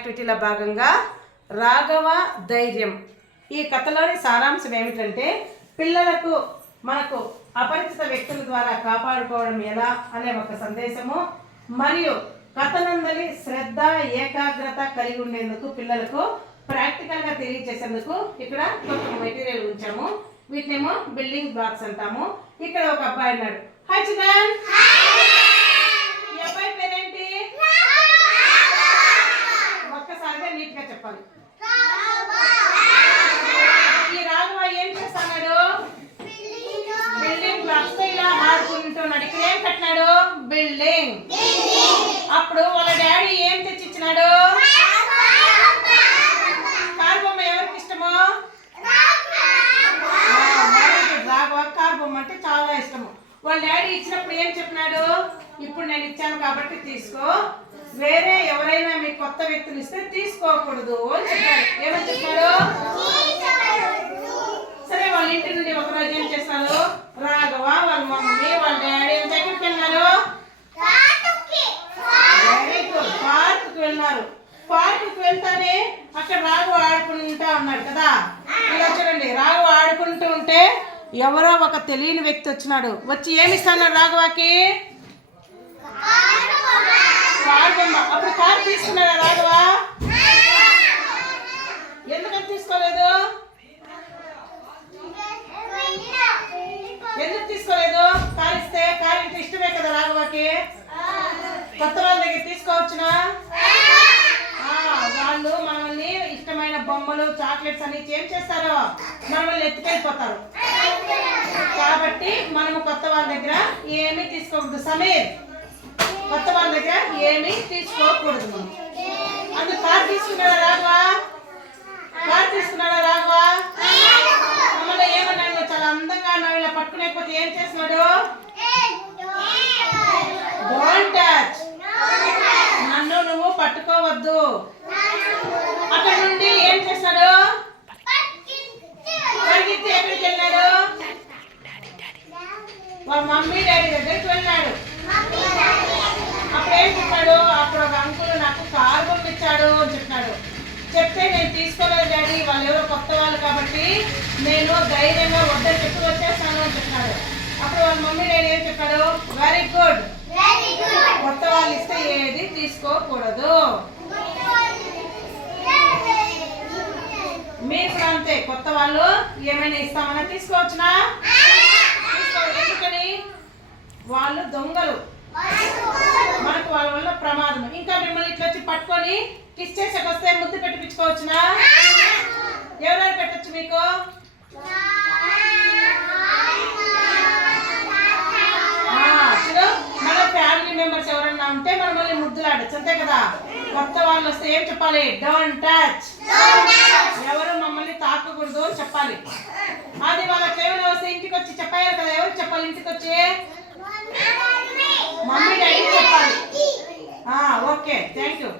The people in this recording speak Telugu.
యాక్టివిటీలో భాగంగా రాఘవ ధైర్యం. ఈ కథలోని సారాంశం ఏమిటంటే పిల్లలకు మనకు అపరిచిత వ్యక్తుల ద్వారా కాపాడుకోవడం ఎలా అనే ఒక సందేశము మరియు కథనందలి శ్రద్ధ ఏకాగ్రత కలిగి ఉండేందుకు పిల్లలకు ప్రాక్టికల్గా తెలియజేసేందుకు ఇక్కడ కొంత మెటీరియల్ ఉంచాము. వీటినేమో బిల్డింగ్ బ్లాక్స్ అంటాము. ఇక్కడ ఒక అబ్బాయి అన్నాడు. హాయ్ చిల్డ్రన్, ఈ అబ్బాయి పేరేంటి? ఒక్కసారిగా నీట్ గా చెప్పాలి. ఈ రాఘవ ఏం చేస్తున్నాడు? బిల్డింగ్ బ్లాక్స్ తో ఇలా ఆడుకుంటున్నాడు. ఇక్కడ ఏం కట్టినాడు? బిల్డింగ్. అప్పుడు వాళ్ళ డాడీ ఏం తెచ్చిచ్చినాడు? కారు బొమ్మ. ఎవరికి ఇష్టము? రాఘవ కారు బొమ్మ అంటే చాలా ఇష్టము. వాళ్ళ డాడీ ఇచ్చినప్పుడు ఏం చెప్పినాడు? ఇప్పుడు నేను ఇచ్చాను కాబట్టి తీసుకో, వేరే ఎవరైనా మీ కొత్త వ్యక్తులు ఇస్తే తీసుకోకూడదు అని చెప్పాడు. ఏమని చెప్పాడు? సరే, వాళ్ళ ఇంటి నుండి ఒకరోజు ఏం చేస్తారు? రాఘవ వాళ్ళ మమ్మీ వాళ్ళ డాడీ ఎక్కడికి వెళ్ళినారు? వెరీ గుడ్, పార్క్కి వెళ్ళినారు. పార్క్కి వెళ్తానే అక్కడ రాఘవ ఆడుకుంటా ఉన్నాడు కదా. ఇలా చూడండి, రాఘవ ఆడుకుంటూ ఉంటే ఎవరో ఒక తెలియని వ్యక్తి వచ్చినాడు. వచ్చి ఏమి ఇస్తాడు రాఘవకి? కారు బొమ్మ. అప్పుడు కారు తీసుకున్నాడా రాఘవ? ఎందుకని తీసుకోలేదు? ఎందుకు తీసుకోలేదు? కారు ఇస్తే, కారు ఇంత ఇష్టమే కదా రాఘవకి. కొత్త వాళ్ళ దగ్గర తీసుకోవచ్చునా? వాళ్ళు మనల్ని ఇష్టమైన బొమ్మలు చాక్లెట్స్ అని ఏం చేస్తారు? మనల్ని ఎత్తుకెళ్ళిపోతారు. కాబట్టి మనము కొత్త వాళ్ళ దగ్గర ఏమీ తీసుకోకూడదు. సమీర్, కొత్త వాళ్ళ దగ్గర ఏమీ తీసుకోకూడదు మనం. అందుకు కారు తీసుకున్నాడా రాఘవ? కారు తీసుకున్నాడా రాఘవ? మమ్మల్ని ఏమన్నాడు? చాలా అందంగా అన్నావు. ఇలా పట్టుకునేకపోతే ఏం చేస్తున్నాడు? డోంట్ టచ్, నన్ను నువ్వు పట్టుకోవద్దు. అక్కడ నుండి ఏం చేస్తాడు? పరిగెత్తి ఎక్కడికి వెళ్ళాడు? వాళ్ళ మమ్మీ డాడీ దగ్గరికి వెళ్ళాడు. అప్పుడు ఏం చెప్పాడు? అప్పుడు ఒక అంకుల్ నాకు కారు బొమ్మ ఇచ్చాడు అని చెప్పినాడు. చెప్తే నేను తీసుకోలేదు డాడీ, వాళ్ళు ఎవరో కొత్త వాళ్ళు కాబట్టి నేను ధైర్యంగా వద్దని చెప్పి వచ్చేస్తాను అని చెప్పినాడు. అప్పుడు వాళ్ళ మమ్మీ డాడీ ఏం చెప్పాడు? వెరీ గుడ్, కొత్త వాళ్ళు ఇస్తే ఏది తీసుకోకూడదు. మీరు కూడా అంతే, కొత్త వాళ్ళు ఏమైనా ఇస్తామన్నా తీసుకోవచ్చునా? ఎందుకని? వాళ్ళు దొంగలు, మనకు వాళ్ళ వల్ల ప్రమాదం. ఇంకా మిమ్మల్ని ఇట్లా వచ్చి పట్టుకొని కిస్ చేసేకి వస్తే ముద్దు పెట్టించుకోవచ్చునా? ఎవరెవరు పెట్టచ్చు మీకు? మన ఫ్యామిలీ మెంబర్స్ ఎవరన్నా ఉంటే మనం మళ్ళీ ముద్దులాడచ్చు, అంతే కదా. కొత్త వాళ్ళు వస్తే ఏం చెప్పాలి? డోంట్ టచ్, ఎవరు మమ్మల్ని తాకకూడదు అని చెప్పాలి. అది వాళ్ళకి ఏమైనా వస్తే ఇంటికి వచ్చి చెప్పాలి కదా. ఎవరికి చెప్పాలి? ఇంటికి వచ్చి మమ్మీ డాడీ చెప్పాలి. Okay, thank you.